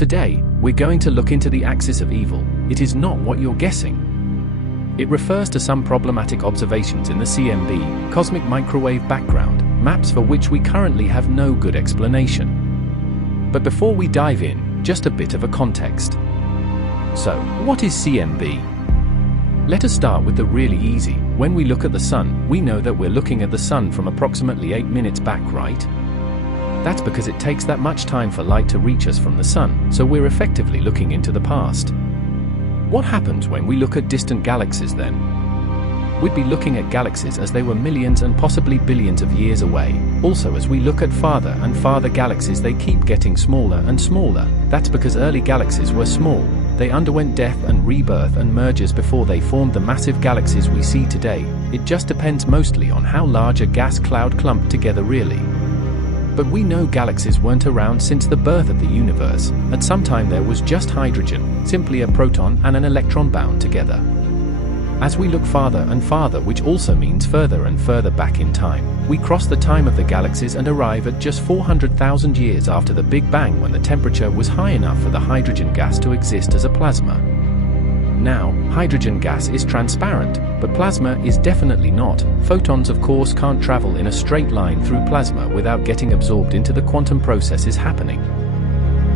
Today, we're going to look into the axis of evil. It is not what you're guessing. It refers to some problematic observations in the CMB, cosmic microwave background, maps for which we currently have no good explanation. But before we dive in, just a bit of a context. So, what is CMB? Let us start with the really easy. When we look at the sun, we know that we're looking at the sun from approximately 8 minutes back, right? That's because it takes that much time for light to reach us from the sun, so we're effectively looking into the past. What happens when we look at distant galaxies then? We'd be looking at galaxies as they were millions and possibly billions of years away. Also, as we look at farther and farther galaxies, they keep getting smaller and smaller. That's because early galaxies were small. They underwent death and rebirth and mergers before they formed the massive galaxies we see today. It just depends mostly on how large a gas cloud clumped together really. But we know galaxies weren't around since the birth of the universe. At some time there was just hydrogen, simply a proton and an electron bound together. As we look farther and farther, which also means further and further back in time, we cross the time of the galaxies and arrive at just 400,000 years after the Big Bang, when the temperature was high enough for the hydrogen gas to exist as a plasma. Now, hydrogen gas is transparent, but plasma is definitely not. Photons, of course, can't travel in a straight line through plasma without getting absorbed into the quantum processes happening.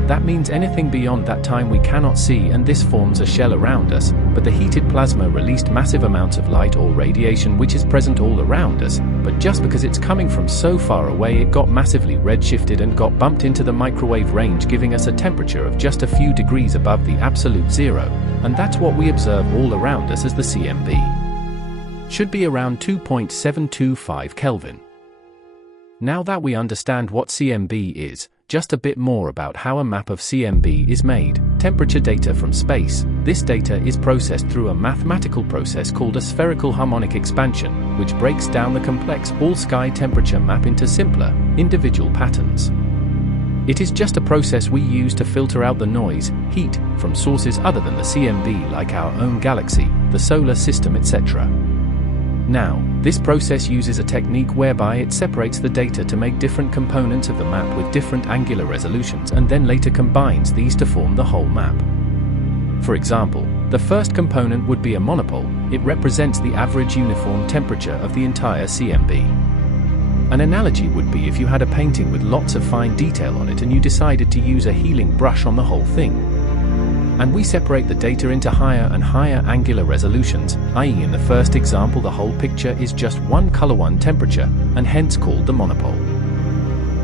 That means anything beyond that time we cannot see, and this forms a shell around us, but the heated plasma released massive amounts of light or radiation which is present all around us, but just because it's coming from so far away it got massively redshifted and got bumped into the microwave range, giving us a temperature of just a few degrees above the absolute zero, and that's what we observe all around us as the CMB. Should be around 2.725 Kelvin. Now that we understand what CMB is, just a bit more about how a map of CMB is made. Temperature data from space. This data is processed through a mathematical process called a spherical harmonic expansion, which breaks down the complex all-sky temperature map into simpler, individual patterns. It is just a process we use to filter out the noise, heat, from sources other than the CMB, like our own galaxy, the solar system, etc. Now, this process uses a technique whereby it separates the data to make different components of the map with different angular resolutions and then later combines these to form the whole map. For example, the first component would be a monopole. It represents the average uniform temperature of the entire CMB. An analogy would be if you had a painting with lots of fine detail on it and you decided to use a healing brush on the whole thing. And we separate the data into higher and higher angular resolutions, i.e. in the first example the whole picture is just one color, one temperature, and hence called the monopole.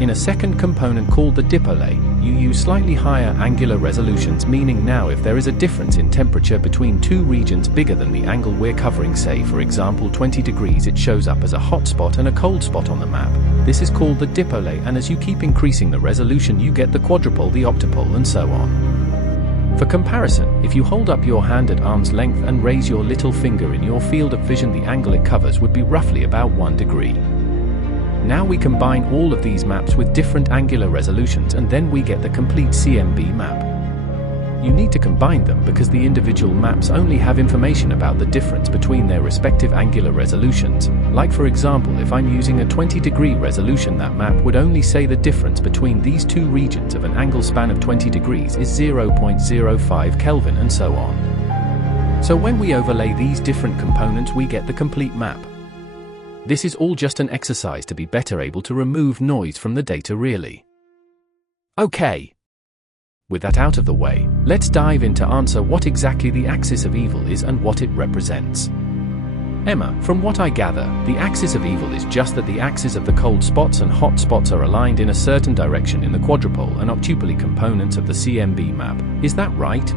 In a second component called the dipole, you use slightly higher angular resolutions, meaning now if there is a difference in temperature between two regions bigger than the angle we're covering, say for example 20 degrees, it shows up as a hot spot and a cold spot on the map. This is called the dipole, and as you keep increasing the resolution you get the quadrupole, the octupole, and so on. For comparison, if you hold up your hand at arm's length and raise your little finger in your field of vision, the angle it covers would be roughly about 1 degree. Now we combine all of these maps with different angular resolutions and then we get the complete CMB map. You need to combine them because the individual maps only have information about the difference between their respective angular resolutions. Like for example, if I'm using a 20-degree resolution, that map would only say the difference between these two regions of an angle span of 20 degrees is 0.05 Kelvin, and so on. So when we overlay these different components we get the complete map. This is all just an exercise to be better able to remove noise from the data really. Okay. With that out of the way, let's dive in to answer what exactly the axis of evil is and what it represents. Emma, from what I gather, the axis of evil is just that the axes of the cold spots and hot spots are aligned in a certain direction in the quadrupole and octupole components of the CMB map. Is that right?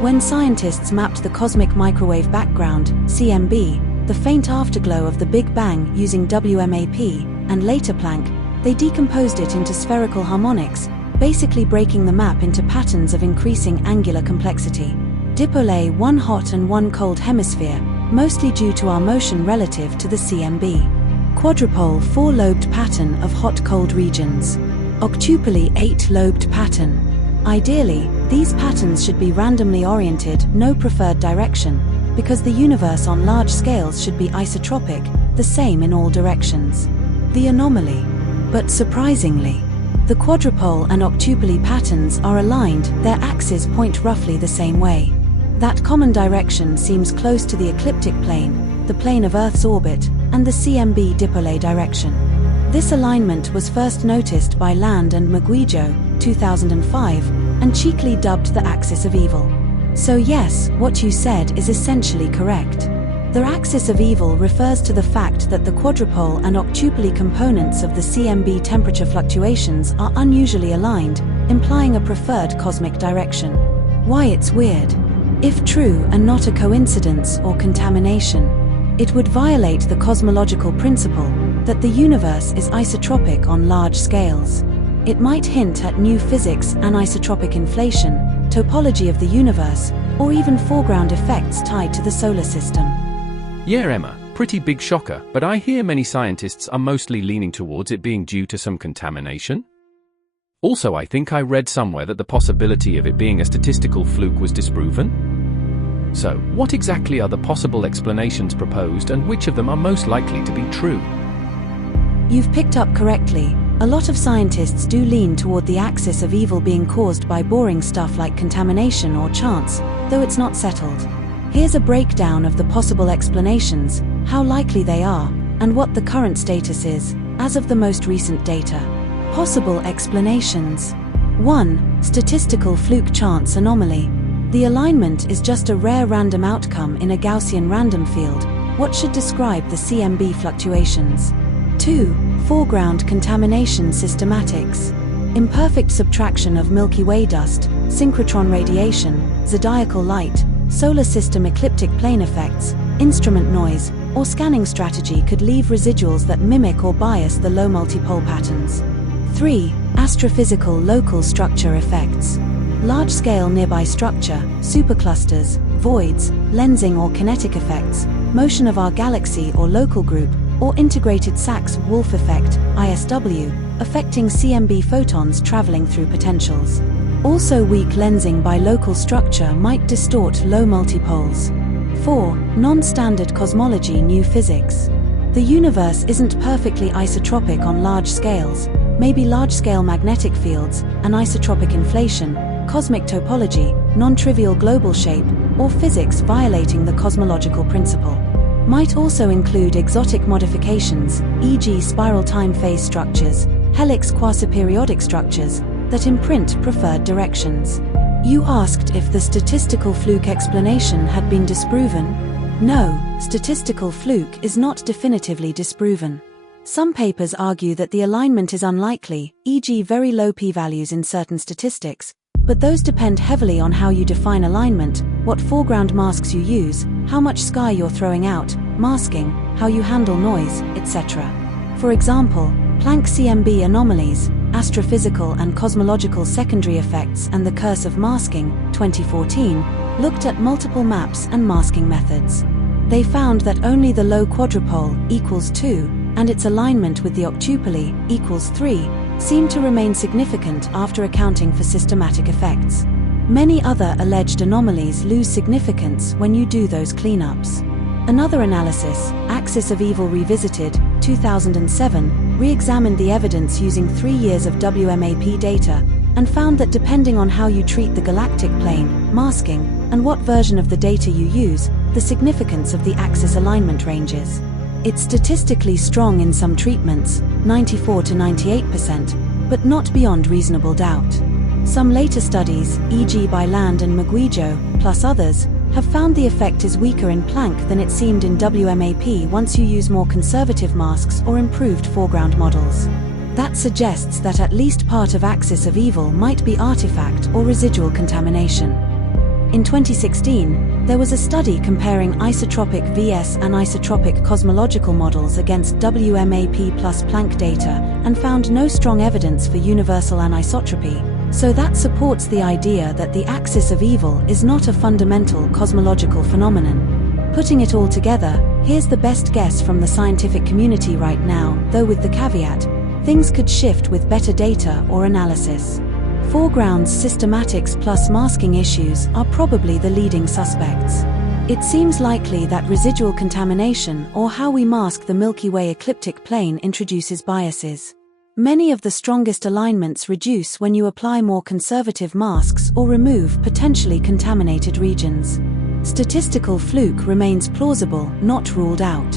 When scientists mapped the cosmic microwave background, CMB, the faint afterglow of the Big Bang using WMAP, and later Planck, they decomposed it into spherical harmonics, basically breaking the map into patterns of increasing angular complexity. Dipole, one hot and one cold hemisphere, mostly due to our motion relative to the CMB. Quadrupole, four-lobed pattern of hot-cold regions. Octupole, eight-lobed pattern. Ideally, these patterns should be randomly oriented, no preferred direction, because the universe on large scales should be isotropic, the same in all directions. The anomaly. But surprisingly, The quadrupole and octuple patterns are aligned, their axes point roughly the same way. That common direction seems close to the ecliptic plane, the plane of Earth's orbit, and the CMB dipole direction. This alignment was first noticed by Land and Muguijo, 2005, and cheekily dubbed the axis of evil. So yes, what you said is essentially correct. The axis of evil refers to the fact that the quadrupole and octuple components of the CMB temperature fluctuations are unusually aligned, implying a preferred cosmic direction. Why it's weird? If true and not a coincidence or contamination, it would violate the cosmological principle that the universe is isotropic on large scales. It might hint at new physics, anisotropic inflation, topology of the universe, or even foreground effects tied to the solar system. Yeah, Emma, pretty big shocker, but I hear many scientists are mostly leaning towards it being due to some contamination. Also, I think I read somewhere that the possibility of it being a statistical fluke was disproven. So, what exactly are the possible explanations proposed, and which of them are most likely to be true? You've picked up correctly. A lot of scientists do lean toward the axis of evil being caused by boring stuff like contamination or chance, though it's not settled. Here's a breakdown of the possible explanations, how likely they are, and what the current status is, as of the most recent data. Possible explanations. 1. Statistical fluke chance anomaly. The alignment is just a rare random outcome in a Gaussian random field, what should describe the CMB fluctuations. 2. Foreground contamination systematics. Imperfect subtraction of Milky Way dust, synchrotron radiation, zodiacal light, solar system ecliptic plane effects, instrument noise, or scanning strategy could leave residuals that mimic or bias the low multipole patterns. 3. Astrophysical local structure effects. Large-scale nearby structure, superclusters, voids, lensing or kinetic effects, motion of our galaxy or local group, or integrated Sachs-Wolf effect, ISW, affecting CMB photons traveling through potentials. Also, weak lensing by local structure might distort low multipoles. 4. Non-standard cosmology new physics. The universe isn't perfectly isotropic on large scales, maybe large-scale magnetic fields, anisotropic inflation, cosmic topology, non-trivial global shape, or physics violating the cosmological principle. Might also include exotic modifications, e.g. spiral time phase structures, helix quasiperiodic structures, that imprint preferred directions. You asked if the statistical fluke explanation had been disproven? No, statistical fluke is not definitively disproven. Some papers argue that the alignment is unlikely, e.g. very low p-values in certain statistics, but those depend heavily on how you define alignment, what foreground masks you use, how much sky you're throwing out, masking, how you handle noise, etc. For example, Planck CMB anomalies, astrophysical and cosmological secondary effects and the curse of masking, 2014, looked at multiple maps and masking methods. They found that only the low quadrupole, equals 2, and its alignment with the octuple, equals 3, seemed to remain significant after accounting for systematic effects. Many other alleged anomalies lose significance when you do those cleanups. Another analysis, Axis of Evil Revisited, 2007, re-examined the evidence using 3 years of WMAP data and found that depending on how you treat the galactic plane, masking, and what version of the data you use, the significance of the axis alignment ranges. It's statistically strong in some treatments, 94 to 98%, but not beyond reasonable doubt. Some later studies, e.g. by Land and Muguijo, plus others, have found the effect is weaker in Planck than it seemed in WMAP once you use more conservative masks or improved foreground models. That suggests that at least part of Axis of Evil might be artifact or residual contamination. In 2016, there was a study comparing isotropic vs anisotropic cosmological models against WMAP plus Planck data and found no strong evidence for universal anisotropy, so that supports the idea that the axis of evil is not a fundamental cosmological phenomenon. Putting it all together, here's the best guess from the scientific community right now, though with the caveat, things could shift with better data or analysis. Foreground's systematics plus masking issues are probably the leading suspects. It seems likely that residual contamination or how we mask the Milky Way ecliptic plane introduces biases. Many of the strongest alignments reduce when you apply more conservative masks or remove potentially contaminated regions. Statistical fluke remains plausible, not ruled out.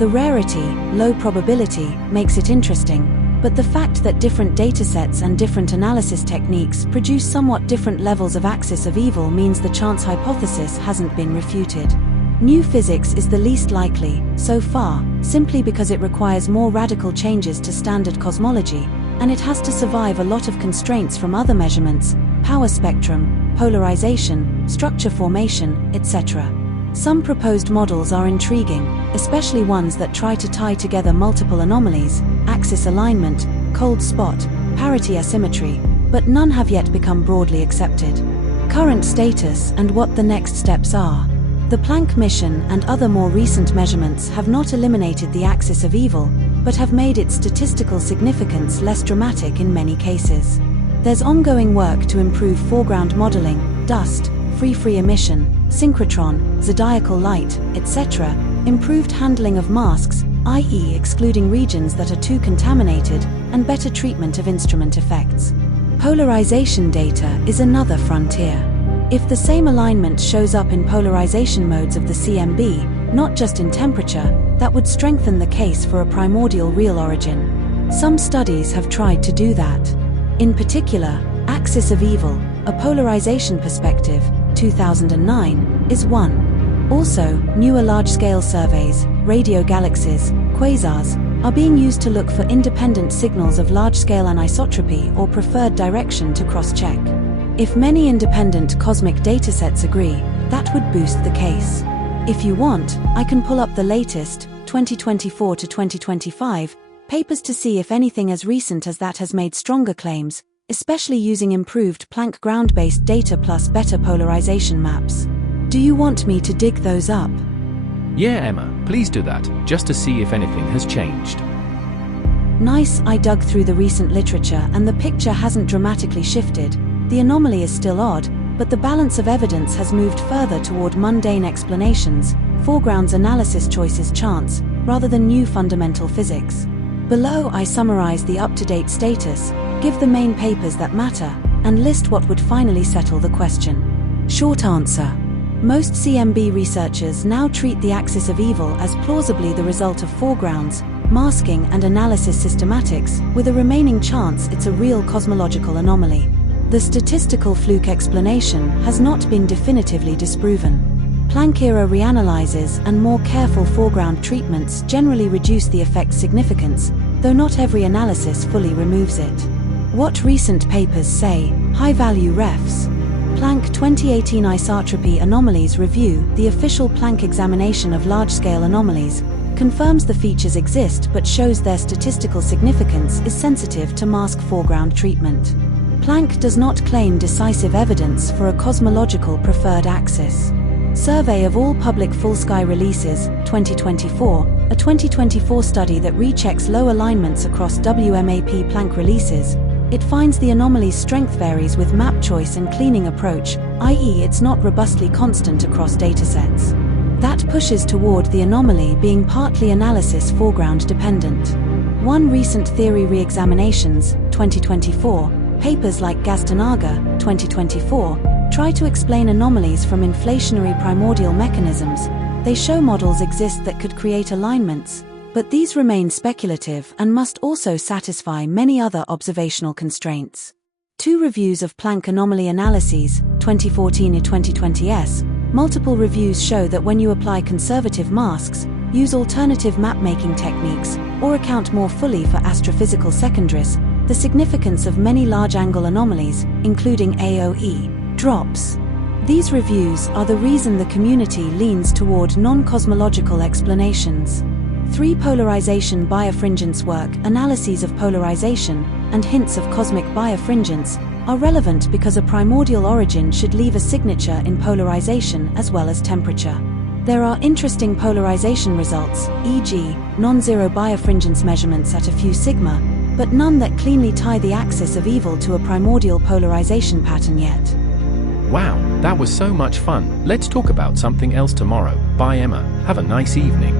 The rarity, low probability, makes it interesting, but the fact that different datasets and different analysis techniques produce somewhat different levels of axis of evil means the chance hypothesis hasn't been refuted. New physics is the least likely, so far, simply because it requires more radical changes to standard cosmology, and it has to survive a lot of constraints from other measurements, power spectrum, polarization, structure formation, etc. Some proposed models are intriguing, especially ones that try to tie together multiple anomalies, axis alignment, cold spot, parity asymmetry, but none have yet become broadly accepted. Current status and what the next steps are. The Planck mission and other more recent measurements have not eliminated the axis of evil, but have made its statistical significance less dramatic in many cases. There's ongoing work to improve foreground modeling, dust, free emission, synchrotron, zodiacal light, etc., improved handling of masks, i.e. excluding regions that are too contaminated, and better treatment of instrument effects. Polarization data is another frontier. If the same alignment shows up in polarization modes of the CMB, not just in temperature, that would strengthen the case for a primordial real origin. Some studies have tried to do that. In particular, Axis of Evil, a polarization perspective, 2009, is one. Also, newer large-scale surveys, radio galaxies, quasars, are being used to look for independent signals of large-scale anisotropy or preferred direction to cross-check. If many independent cosmic datasets agree, that would boost the case. If you want, I can pull up the latest, 2024 to 2025, papers to see if anything as recent as that has made stronger claims, especially using improved Planck ground-based data plus better polarization maps. Do you want me to dig those up? Yeah, Emma, please do that, just to see if anything has changed. Nice. I dug through the recent literature and the picture hasn't dramatically shifted. The anomaly is still odd, but the balance of evidence has moved further toward mundane explanations, foreground's analysis choices chance, rather than new fundamental physics. Below I summarize the up-to-date status, give the main papers that matter, and list what would finally settle the question. Short answer. Most CMB researchers now treat the axis of evil as plausibly the result of foregrounds, masking and analysis systematics, with a remaining chance it's a real cosmological anomaly. The statistical fluke explanation has not been definitively disproven. Planck-era reanalyses and more careful foreground treatments generally reduce the effect's significance, though not every analysis fully removes it. What recent papers say? High-value refs. Planck 2018 Isotropy Anomalies Review, the official Planck examination of large-scale anomalies, confirms the features exist but shows their statistical significance is sensitive to mask foreground treatment. Planck does not claim decisive evidence for a cosmological preferred axis. Survey of all public full-sky releases, 2024, a 2024 study that rechecks low alignments across WMAP Planck releases. It finds the anomaly's strength varies with map choice and cleaning approach, i.e. it's not robustly constant across datasets. That pushes toward the anomaly being partly analysis foreground dependent. One recent theory re-examinations, 2024, papers like Gazdanaga, 2024, try to explain anomalies from inflationary primordial mechanisms. They show models exist that could create alignments, but these remain speculative and must also satisfy many other observational constraints. Two reviews of Planck anomaly analyses, 2014 and 2020s, multiple reviews show that when you apply conservative masks, use alternative map-making techniques, or account more fully for astrophysical secondaries, the significance of many large-angle anomalies, including AOE, drops. These reviews are the reason the community leans toward non-cosmological explanations. 3 polarization birefringence work, analyses of polarization, and hints of cosmic birefringence, are relevant because a primordial origin should leave a signature in polarization as well as temperature. There are interesting polarization results, e.g., non-zero birefringence measurements at a few sigma, but none that cleanly tie the axis of evil to a primordial polarization pattern yet. Wow, that was so much fun. Let's talk about something else tomorrow. Bye, Emma. Have a nice evening.